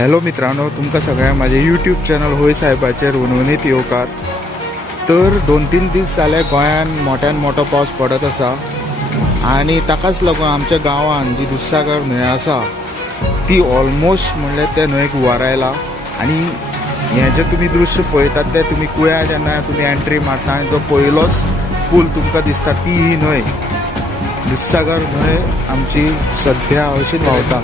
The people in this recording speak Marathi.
हॅलो मित्रांनो, तुमकां सगळ्यांक माझे यूट्यूब चॅनल होय साहेबाचेर उनवणीत येवकार। तर 2-3 दीस जाले गोंयान मोठ्यान मोठो पावस पडत आसा आणि ताकाच लागून आमच्या गांवान जी दुधसागर न्हंय आसा ती ऑलमोस्ट म्हणल्यार त्या न्हंयक हुंवार आयला। आणि हें जे तुमी दृश्य पळयतात ते तुमी कुळ्या जेन्ना तुमी एंट्री मारता आनी जो पयलोच पूल तुमकां दिसता ती ही न्हंय दुधसागर न्हंय आमची सध्या अशीच व्हांवता।